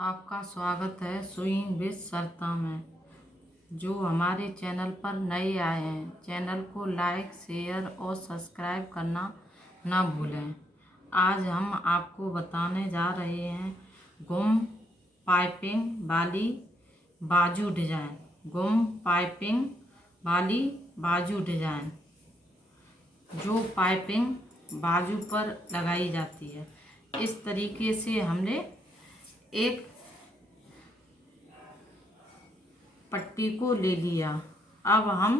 आपका स्वागत है सुइंग विद सरिता में। जो हमारे चैनल पर नए आए हैं, चैनल को लाइक, शेयर और सब्सक्राइब करना ना भूलें। आज हम आपको बताने जा रहे हैं गुम पाइपिंग वाली बाजू डिज़ाइन। गुम पाइपिंग वाली बाजू डिज़ाइन जो पाइपिंग बाजू पर लगाई जाती है। इस तरीके से हमने एक पट्टी को ले लिया। अब हम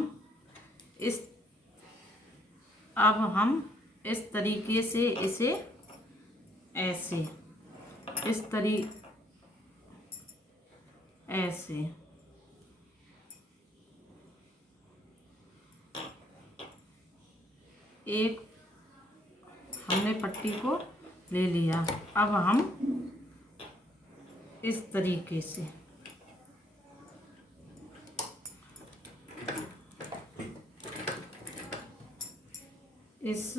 इस तरीके से इसे ऐसे एक हमने पट्टी को ले लिया। अब हम इस तरीके से इस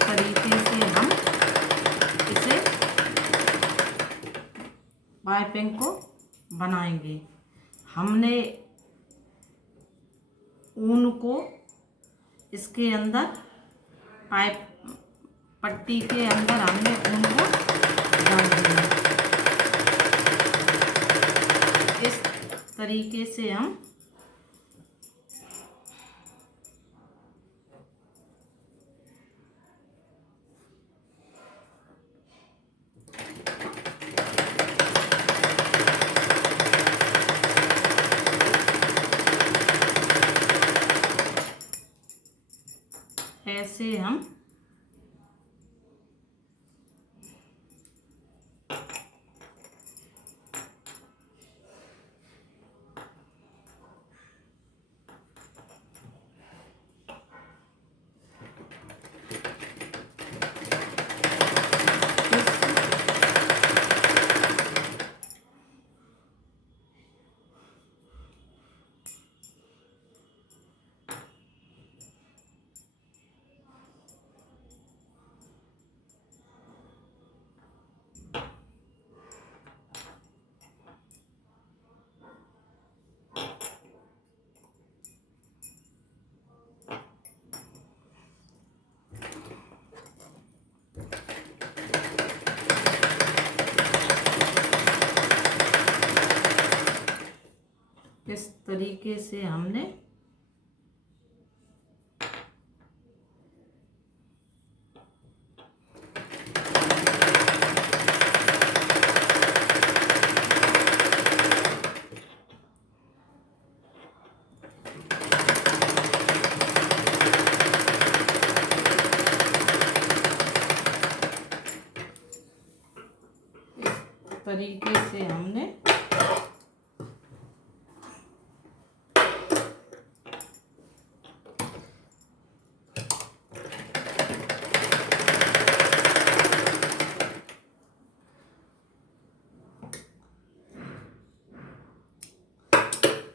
तरीके से हम इसे पाइपिंग को बनाएंगे। हमने ऊन को इसके अंदर पट्टी के अंदर हमने ऊन को डाल दिया। इस तरीके से हम ऐसे हम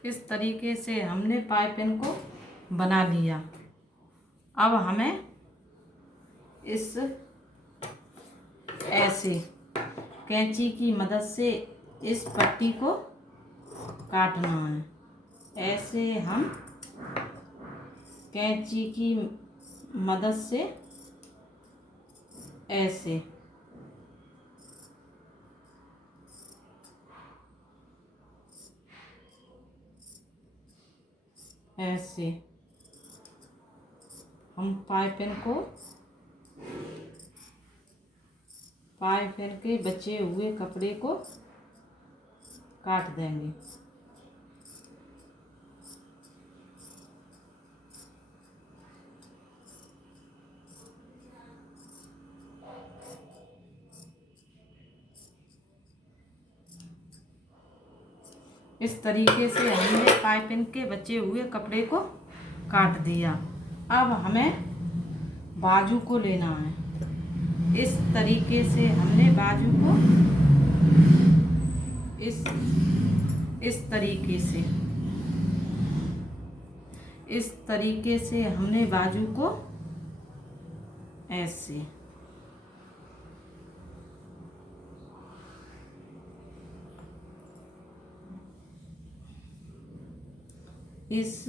इस तरीके से हमने पाइपिंग को बना लिया। अब हमें इस ऐसे कैंची की मदद से इस पट्टी को काटना है। ऐसे हम कैंची की मदद से ऐसे हम पाइपिंग के बचे हुए कपड़े को काट देंगे। इस तरीके से हमने पाइपिंग के बचे हुए कपड़े को काट दिया। अब हमें बाजू को लेना है। इस तरीके से हमने बाजू को इस तरीके से हमने बाजू को ऐसे इस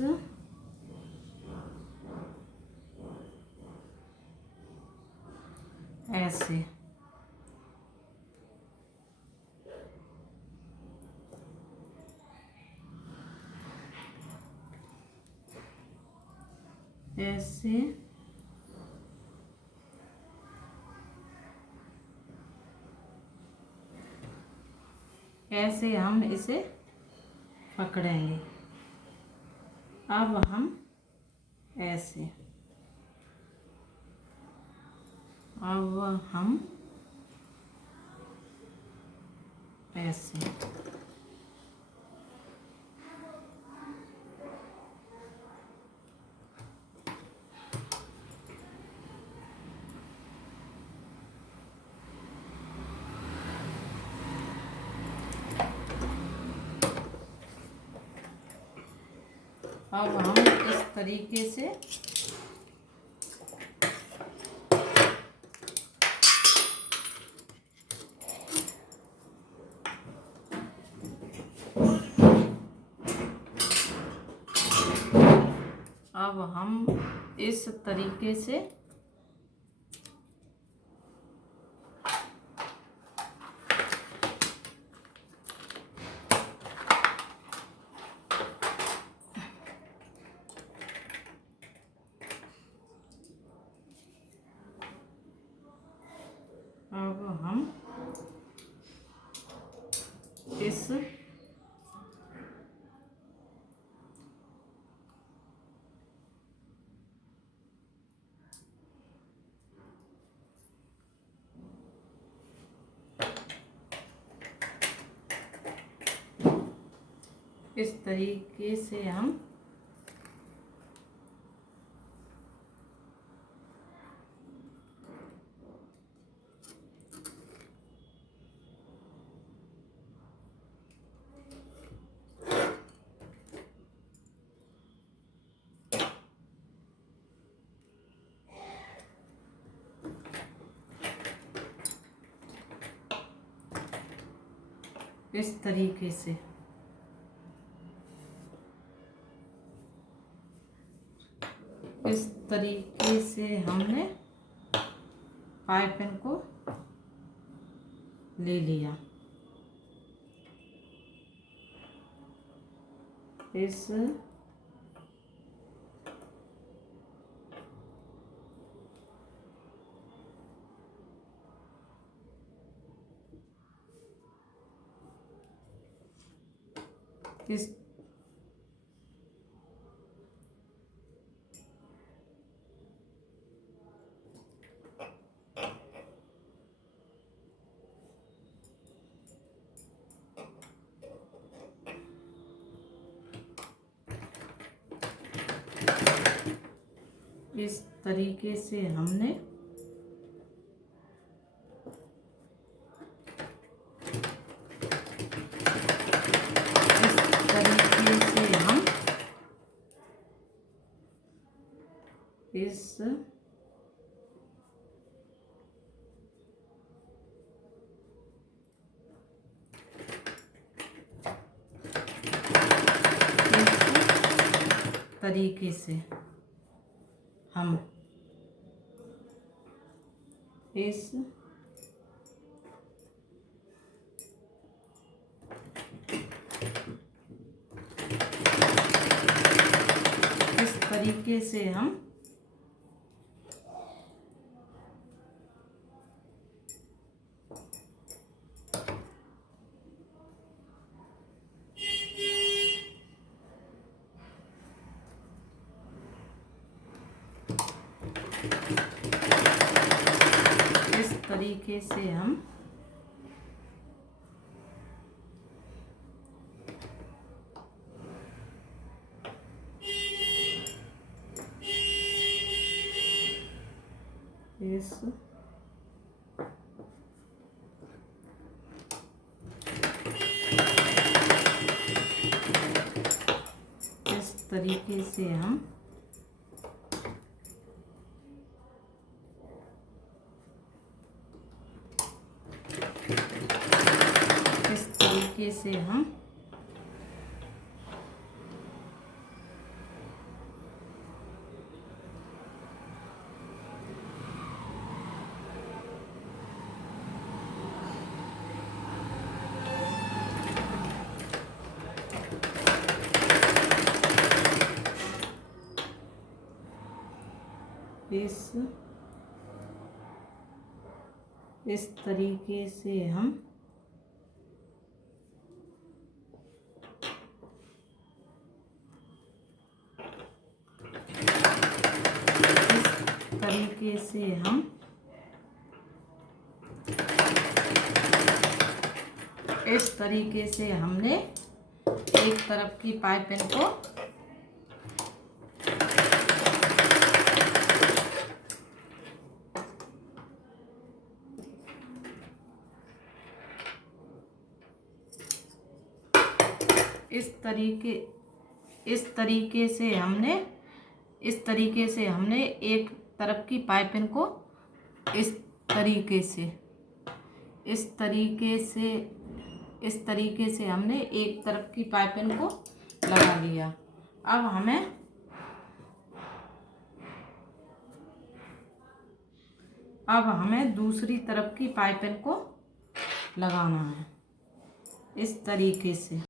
ऐसे ऐसे ऐसे हम इसे पकड़ेंगे। अब हम ऐसे, अब हम ऐसे, अब हम इस तरीके से अब हम इस तरीके से अब हम इस तरीके से हम इस तरीके से हमने पाइपिंग को ले लिया। इस तरीके से हमने हम इस तरीके से हम इस तरीके से हम तरीके से हम इस तरीके से हम इस तरीके से हम इस तरीके से हमने एक तरफ की पाइपिंग को इस तरीके से हमने एक तरफ की पाइपिंग को इस तरीके से हमने एक तरफ की पाइपिंग को लगा लिया। अब हमें दूसरी तरफ की पाइपिंग को लगाना है इस तरीके से।